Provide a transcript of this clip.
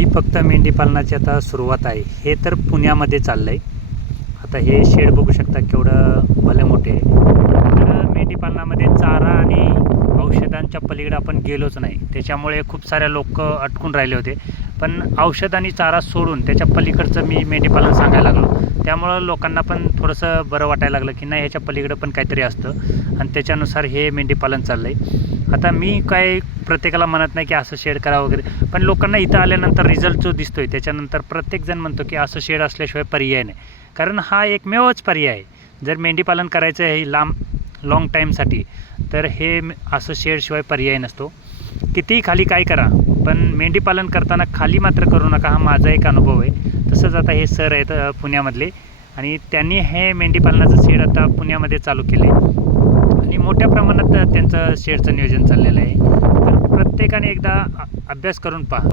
ही फक्त मेंढी पालनाची आता सुरुवात आहे. हे तर पुण्यामध्ये चाललं आहे. आता हे शेड बघू शकता केवढं भले मोठे आहे. तर मेंढी पालनामध्ये चारा आणि औषधांच्या पलीकडे आपण गेलोच नाही. त्याच्यामुळे खूप सारे लोक अटकून राहिले होते. पण औषध आणि चारा सोडून त्याच्या पलीकडचं मी मेंढी पालन सांगायला लागलो. त्यामुळं लोकांना पण थोडंसं बरं वाटायला लागलं की नाही, ह्याच्या पलीकडं पण काहीतरी असतं आणि त्याच्यानुसार हे मेंढी पालन चाललं आहे. आता मी काय प्रत्येकाला म्हणत नाही की असं शेड करा वगैरे, पण लोकांना इथं आल्यानंतर रिझल्ट जो दिसतोय त्याच्यानंतर प्रत्येकजण म्हणतो की असं शेड असल्याशिवाय पर्याय नाही. कारण हा एकमेवच पर्याय आहे. जर मेंढी पालन करायचं आहे लाँग टाईमसाठी, तर हे असं शेडशिवाय पर्याय नसतो. कितीही खाली काय करा, पण मेंढी पालन करताना खाली मात्र करू नका. हा माझा एक अनुभव आहे. तसंच आता हे सर आहेत पुण्यामधले, आणि त्यांनी हे मेंढी पालनाचं शेड आता पुण्यामध्ये चालू केलं आहे आणि मोठ्या प्रमाणात त्यांचं शेडचं नियोजन चाललेलं आहे. तर प्रत्येकाने एकदा अभ्यास करून पहा.